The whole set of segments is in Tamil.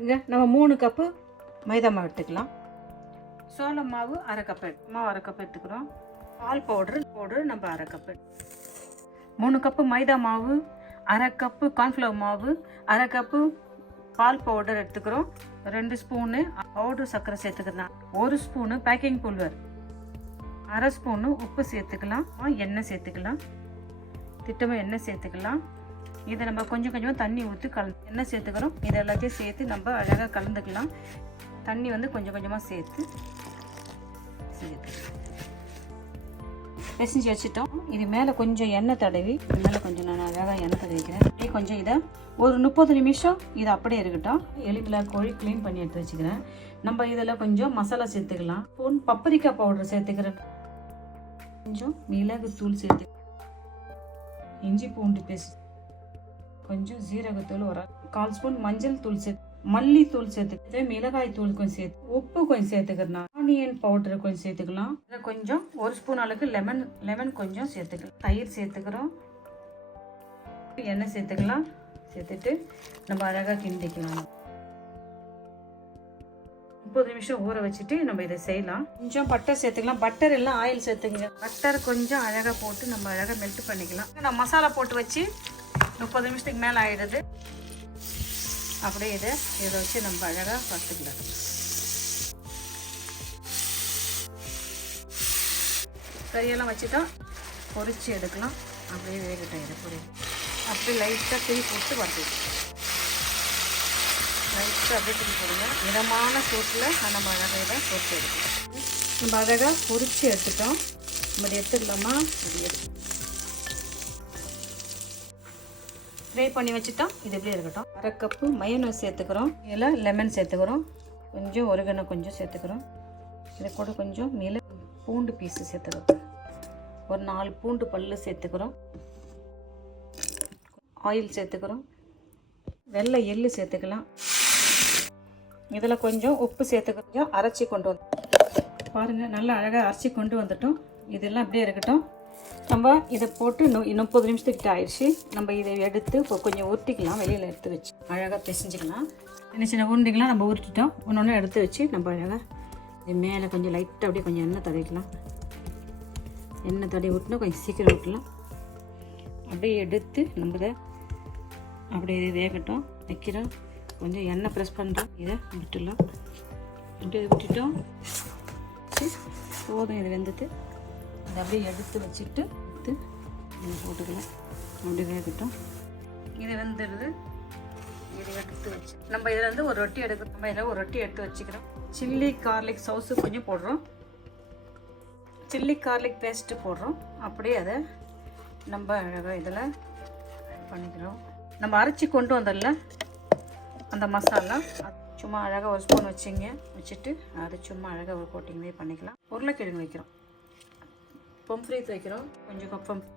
இங்கே நம்ம 3 கப்பு மைதா மாவு எடுத்துக்கலாம். சோளம் மாவு அரை கப் எடுத்துக்கிறோம். பால் பவுடரு நம்ம அரை கப்பு. 3 கப்பு மைதா மாவு, அரை கப்பு கார்ன்ஃப்ளவர் மாவு, அரை கப்பு பால் பவுடர் எடுத்துக்கிறோம். 2 ஸ்பூனு பவுடர் சர்க்கரை சேர்த்துக்கலாம். 1 ஸ்பூனு பேக்கிங் பவுடர், அரை ஸ்பூனு உப்பு சேர்த்துக்கலாம். எண்ணெய் சேர்த்துக்கலாம். திட்டமாக எண்ணெய் சேர்த்துக்கலாம். இதை நம்ம கொஞ்சம் கொஞ்சமாக தண்ணி ஊற்றி எண்ணெய் சேர்த்துக்கிறோம். இதை எல்லாத்தையும் சேர்த்து நம்ம அழகாக கலந்துக்கலாம். தண்ணி வந்து கொஞ்சம் கொஞ்சமாக சேர்த்து பிசைஞ்சு வச்சுட்டோம். இது மேலே கொஞ்சம் எண்ணெய் தடவி, இது மேலே கொஞ்சம் நான் அழகாக எண்ணெய் தடவிக்கிறேன். அப்படியே கொஞ்சம் இதை ஒரு 30 நிமிஷம் இது அப்படியே இருக்கட்டும். எலுமிளா கோழி க்ளீன் பண்ணி எடுத்து வச்சுக்கிறேன். நம்ம இதில் கொஞ்சம் மசாலா சேர்த்துக்கலாம். ஸ்பூன் பப்பரிக்காய் பவுடர் சேர்த்துக்கிறேன். கொஞ்சம் மிளகு தூள் சேர்த்து, இஞ்சி பூண்டு பேஸ்ட், கொஞ்சம் ஜீரகத்தூள், ஒரு 1/4 ஸ்பூன் மஞ்சள் தூள் சேர்த்து, மல்லித்தூள் சேர்த்து, மிளகாய் தூள் கொஞ்சம் சேர்த்து, உப்பு கொஞ்சம் சேர்த்துக்கிறேன். ஆனியன் பவுடர் கொஞ்சம் சேர்த்துக்கலாம். கொஞ்சம் 1 ஸ்பூன் அளவுக்கு லெமன் கொஞ்சம் சேர்த்துக்கலாம். தயிர் சேர்த்துக்கிறோம். எண்ணெய் சேர்த்துக்கலாம். சேர்த்துட்டு நம்ம அழகாக கிண்டிக்கலாம். 30 நிமிஷம் ஊற வச்சுட்டு நம்ம இதை செய்யலாம். கொஞ்சம் பட்டர் சேர்த்துக்கலாம். பட்டர் எல்லாம் ஆயில் சேர்த்துங்க. பட்டர் கொஞ்சம் அழகாக போட்டு நம்ம அழகாக மெல்ட் பண்ணிக்கலாம். நம்ம மசாலா போட்டு வச்சு 30 நிமிஷத்துக்கு மேலே ஆகிடுது. அப்படியே இதை வச்சு நம்ம அழகாக பார்த்துக்கலாம். கறியெல்லாம் வச்சுட்டா பொரிச்சு எடுக்கலாம். அப்படியே வேகட்டும். இதை பொரியும் அப்படியே லைட்டாக திரி போட்டு வறுத்து லைட்டாக அப்படியே திரி போடுங்க. மிதமான சூட்டில் நம்ம அழகாக இதை பொரிச்சு எடுக்கலாம். நம்ம அழகாக பொரிச்சு எடுத்துட்டோம். நம்ம இதை எடுத்துக்கலாமா? அப்படி எடுத்து ஃப்ரை பண்ணி வச்சுட்டோம். இது எப்படி இருக்கட்டும். அரை கப்பு மயோனைஸ் சேர்த்துக்கிறோம். இதில் லெமன் சேர்த்துக்கிறோம். கொஞ்சம் ஒருகனை கொஞ்சம் சேர்த்துக்கிறோம். இதை கூட கொஞ்சம் பூண்டு பீஸு சேர்த்துக்கிறோம். ஒரு 4 பூண்டு பல்லு சேர்த்துக்கிறோம். ஆயில் சேர்த்துக்கிறோம். வெள்ளை எள்ளு சேர்த்துக்கலாம். இதில் கொஞ்சம் உப்பு சேர்த்துக்கிறோம். அரைச்சி கொண்டு வந்து பாருங்கள், நல்லா அழகாக அரைச்சி கொண்டு வந்துட்டோம். இதெல்லாம் அப்படியே இருக்கட்டும். நம்ம இதை போட்டு 30 நிமிஷத்துக்கிட்ட ஆயிடுச்சு. நம்ம இதை எடுத்து இப்போ கொஞ்சம் உருட்டிக்கலாம். வெளியில் எடுத்து வச்சு அழகாக பிசைஞ்சிக்கலாம். சின்ன உருண்டிங்களாம் நம்ம உருட்டிட்டோம். ஒன்று எடுத்து வச்சு நம்ம அழகாக இது மேலே கொஞ்சம் லைட்டாக அப்படியே கொஞ்சம் எண்ணெய் தடவிக்கலாம். எண்ணெய் தடவி விட்டுனா கொஞ்சம் சீக்கிரம் விட்டலாம். அப்படியே எடுத்து நம்ம இதை அப்படியே இது வேகட்டும் வைக்கிறோம். கொஞ்சம் எண்ணெய் ப்ரெஸ் பண்ணுறோம். இதை விட்டுடலாம். அப்படியே விட்டுட்டோம். போதும், இது வெந்துட்டு அதை அப்படியே எடுத்து வச்சுட்டு இதை போட்டுக்கலாம். அப்படி வேகட்டும். இது வெந்துடுது. இதை எடுத்து வச்சு நம்ம இதில் வந்து ஒரு ரொட்டி எடுக்கிறோம். நம்ம இதில் ஒரு ரொட்டி எடுத்து வச்சுக்கிறோம். சில்லி கார்லிக் சவுஸு கொஞ்சம் போடுறோம். சில்லி கார்லிக் பேஸ்ட்டு போடுறோம். அப்படியே அதை நம்ம அழகாக இதில் பண்ணிக்கிறோம். நம்ம அரைச்சி கொண்டு வந்ததில்ல அந்த மசாலா சும்மா அழகாக ஒரு ஸ்பூன் வச்சுட்டு அது சும்மா அழகாக ஒரு கோட்டிங்லேயே பண்ணிக்கலாம். உருளைக்கிழங்கு வைக்கிறோம். பொம்ஃப்ரீத் வைக்கிறோம். கொஞ்சம்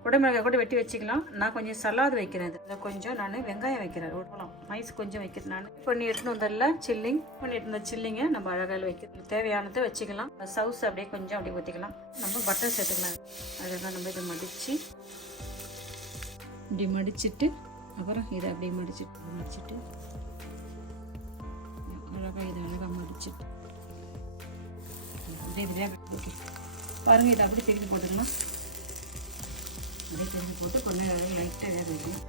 குடமிளகாய் கூட வெட்டி வச்சுக்கலாம். நான் கொஞ்சம் சலாது வைக்கிறேன். இதில் கொஞ்சம் நான் வெங்காயம் வைக்கிறேன். போகலாம் மைஸ் கொஞ்சம் வைக்கிறேன். நான் பண்ணி எடுத்துன்னு வந்ததில்ல சில்லிங்க நம்ம அழகாக வைக்கிறது தேவையானதை வச்சுக்கலாம். சவுஸ் அப்படியே கொஞ்சம் அப்படியே ஊற்றிக்கலாம். நம்ம பட்டர் சேர்த்துக்கலாம். அழகாக நம்ம இதை இப்படி மடிச்சுட்டு அப்புறம் இதை அப்படியே மடிச்சுட்டு அழகாக இதை அழகாக மடிச்சுட்டு அப்படியே ஓகே பாருங்கள். இதை அப்படியே திருப்பி போட்டுக்கலாம். அப்படியே திருப்பி போட்டு கொஞ்சம் லைட்டாக வேக வைக்கணும்.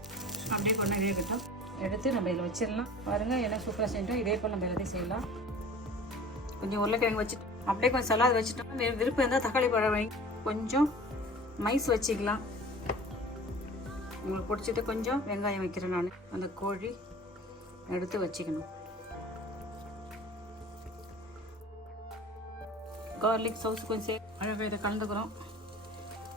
அப்படியே கொஞ்சம் வேகட்டும். எடுத்து நம்ம இதில் வச்சிடலாம். பாருங்கள் எல்லாம் சூப்பராக செஞ்சோம். இதே போல் நம்ம எல்லாத்தையும் செய்யலாம். கொஞ்சம் உருளைக்கிழங்கு வச்சுட்டு அப்படியே கொஞ்சம் சலாது வச்சுட்டோம். விருப்பம் இருந்தால் தக்காளி பழம் வாங்கி கொஞ்சம் மைஸ் வச்சுக்கலாம். உங்களுக்கு பிடிச்சது கொஞ்சம் வெங்காயம் வைக்கிறேன். நான் அந்த கோழி எடுத்து வச்சுக்கணும். கார்லிக் சவுஸ் கொஞ்சம் அழகாக இதை கலந்துக்கிறோம்.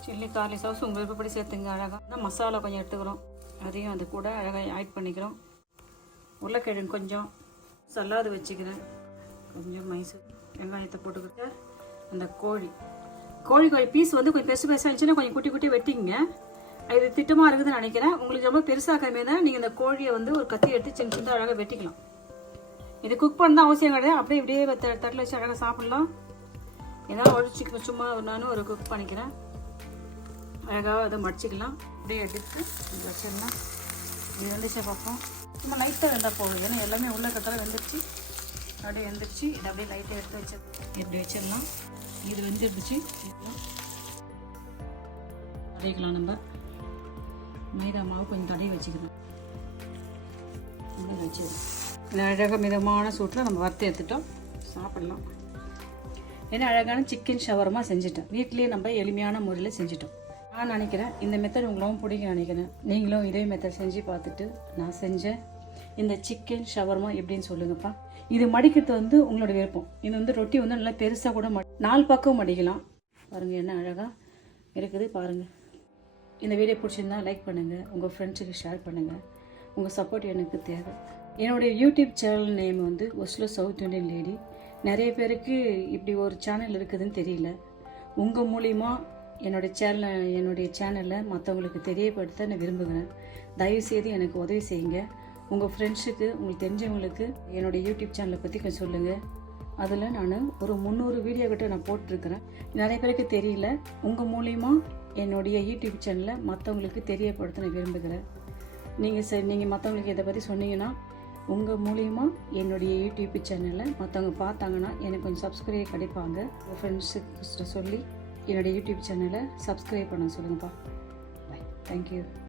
சில்லி கார்லிக் சவுஸ் உங்கள் விருப்பப்படி சேர்த்துங்க. அழகாக மசாலா கொஞ்சம் எடுத்துக்கிறோம். அதையும் அது கூட அழகாக ஆட் பண்ணிக்கிறோம். உருளைக்கிழங்கு கொஞ்சம் சலாது வச்சுக்கிறேன். கொஞ்சம் மைசூர் வெங்காயத்தை போட்டுக்கிட்டு அந்த கோழி பீஸ் வந்து கொஞ்சம் பெருசு இருந்துச்சுன்னா கொஞ்சம் குட்டி வெட்டிங்க. இது திட்டமாக இருக்குதுன்னு நினைக்கிறேன். உங்களுக்கு ரொம்ப பெருசாக்காமே தான் நீங்கள் இந்த கோழியை வந்து ஒரு கத்தி எடுத்து சின்ன அழகாக வெட்டிக்கலாம். இது குக் பண்ண அவசியம் கிடையாது. அப்படியே இப்படியே தட்டில் வச்சு அழகாக சாப்பிட்லாம். ஏதாவது ஒழிச்சிக்க சும்மா நானும் ஒரு குக் பண்ணிக்கிறேன். அழகாக அதை மடிச்சிக்கலாம். அப்படியே எடுத்து வச்சிடலாம். இது வெந்துச்சா பார்ப்போம். சும்மா லைட்டாக வெந்தால் போகுது, ஏன்னா எல்லாமே உள்ள கத்தால வெந்துருச்சு. அப்படியே வெந்துருச்சு. இதை அப்படியே லைட்டாக எடுத்து வச்சு இப்படி வச்சிடலாம். இது வெந்துருச்சு. தடைக்கலாம். நம்ம மைதா மாவு கொஞ்சம் தடவி வச்சுக்கணும். வச்சிடும். இந்த அழகாக மிதமான சூட்டில் நம்ம வறுத்து எடுத்துட்டோம். சாப்பிடலாம். ஏன்னா அழகான சிக்கன் ஷவர்மா செஞ்சுட்டோம். வீட்லேயே நம்ம எளிமையான முறையில் செஞ்சுட்டோம். நான் நினைக்கிறேன் இந்த மெத்தட் உங்களும் பிடிக்கும் நினைக்கிறேன். நீங்களும் இதே மெத்தட் செஞ்சு பார்த்துட்டு நான் செஞ்ச இந்த சிக்கன் ஷவர்மா எப்படின்னு சொல்லுங்கப்பா. இது மடிக்கிறது வந்து உங்களோட விருப்பம். இது வந்து ரொட்டி வந்து நல்லா பெருசாக கூட 4 பக்கம் மடிக்கலாம். பாருங்கள் என்ன அழகாக இருக்குது பாருங்கள். இந்த வீடியோ பிடிச்சிருந்தா லைக் பண்ணுங்கள், உங்கள் ஃப்ரெண்ட்ஸுக்கு ஷேர் பண்ணுங்கள். உங்கள் சப்போர்ட் எனக்கு தேவை. என்னுடைய யூடியூப் சேனல் நேம் வந்து ஒஸ்லோ சவுத் இண்டியன் லேடி. நிறைய பேருக்கு இப்படி ஒரு சேனல் இருக்குதுன்னு தெரியல. உங்கள் மூலிமா என்னுடைய சேனலை மற்றவங்களுக்கு தெரியப்படுத்த நான் விரும்புகிறேன். தயவுசெய்து எனக்கு உதவி செய்யுங்க. உங்கள் ஃப்ரெண்ட்ஸுக்கு, உங்களுக்கு தெரிஞ்சவங்களுக்கு என்னுடைய யூடியூப் சேனலை பற்றி கொஞ்சம் சொல்லுங்கள். அதில் நான் ஒரு 300 வீடியோ கிட்ட நான் போட்டிருக்கிறேன். நிறைய பேருக்கு தெரியல. உங்கள் மூலிமா என்னுடைய யூடியூப் சேனலை மற்றவங்களுக்கு தெரியப்படுத்த நான் விரும்புகிறேன். நீங்கள் மற்றவங்களுக்கு இதை பற்றி சொன்னீங்கன்னா உங்கள் மூலிமா என்னுடைய யூடியூப் சேனலை மற்றவங்க பார்த்தாங்கன்னா எனக்கு கொஞ்சம் சப்ஸ்கிரைப் கிடைப்பாங்க. உங்கள் ஃப்ரெண்ட்ஸுக்கு சொல்லி என்னுடைய யூடியூப் சேனலை சப்ஸ்கிரைப் பண்ண சொல்லுங்கப்பா. பை. தேங்க்யூ.